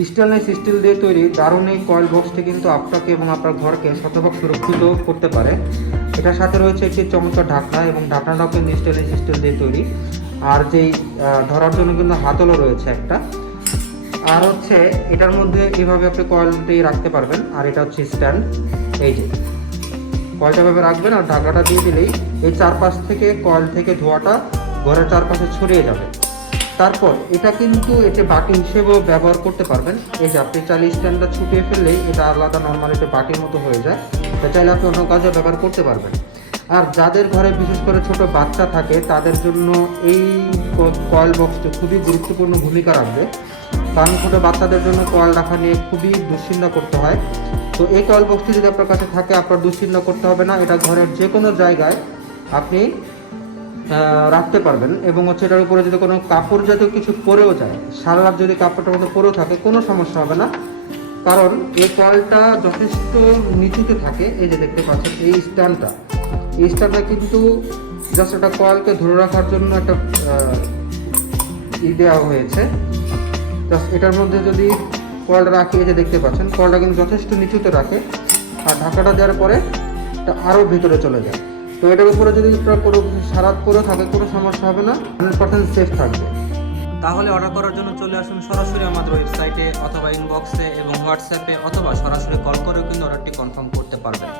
Stainless steel দিয়ে তৈরি দারুণ এই কয়েল বক্সটি কিন্তু আপনাকে এবং আপনার ঘরকে শতভাগ সুরক্ষিত করতে পারে। এটার সাথে রয়েছে একটি চমৎকার ঢাকনা, এবং ঢাকনাটাও কিন্তু স্টেনলেস স্টিল দিয়ে তৈরি। আর যেই ধরার জন্য কিন্তু হাতলও রয়েছে একটা। আর হচ্ছে এটার মধ্যে এভাবে আপনি কয়েলটি রাখতে পারবেন। আর এটা হচ্ছে স্ট্যান্ড, এই যে কয়েলটা ভাবে রাখবেন আর ঢাকনাটা দিয়ে দিলেই এই চারপাশ থেকে কয়েল থেকে ধোঁয়াটা ঘরের চারপাশে ছড়িয়ে যাবে। তারপর এটা কিন্তু এতে বাটি হিসেবেও ব্যবহার করতে পারবেন। এই যে আপনি চাইলে স্ট্যান্ডটা ছুটিয়ে ফেললেই এটা আলাদা নর্মাল এটা বাটির মতো হয়ে যায়, তো চাইলে আপনি অন্য কাজে ব্যবহার করতে পারবেন। আর যাদের ঘরে বিশেষ করে ছোট বাচ্চা থাকে তাদের জন্য এই কয়েল বক্সটি খুবই গুরুত্বপূর্ণ ভূমিকা রাখবে, কারণ ছোটো বাচ্চাদের জন্য কয়েল রাখা নিয়ে খুবই দুশ্চিন্তা করতে হয়। তো এই কয়েল বক্সটি যদি আপনার কাছে থাকে আপনার দুশ্চিন্তা করতে হবে না, এটা ঘরের যে কোনো জায়গায় আপনি রাখতে পারবেন। এবং হচ্ছে এটার উপরে যদি কোনো কাপড় জাতীয় কিছু পরেও যায়, সারা রাত যদি কাপড়টার মধ্যে পরেও থাকে কোনো সমস্যা হবে না, কারণ এই কয়েলটা যথেষ্ট নিচুতে থাকে। এই যে দেখতে পাচ্ছেন এই স্ট্যান্ডটা কিন্তু জাস্ট একটা কয়েলকে ধরে রাখার জন্য একটা দেওয়া হয়েছে। জাস্ট এটার মধ্যে যদি কয়েলটা রাখি, এই যে দেখতে পাচ্ছেন কয়েলটা কিন্তু যথেষ্ট নিচুতে রাখে, আর ঢাকাটা দেওয়ার পরে এটা আরও ভিতরে চলে যায়। তো এটার উপরে যদি কোনো সারা পরেও থাকে কোনো সমস্যা হবে না, 100% সেফ থাকবে। তাহলে অর্ডার করার জন্য চলে আসুন সরাসরি আমাদের ওয়েবসাইটে অথবা ইনবক্সে এবং হোয়াটসঅ্যাপে, অথবা সরাসরি কল করেও কিন্তু অর্ডারটি কনফার্ম করতে পারবেন।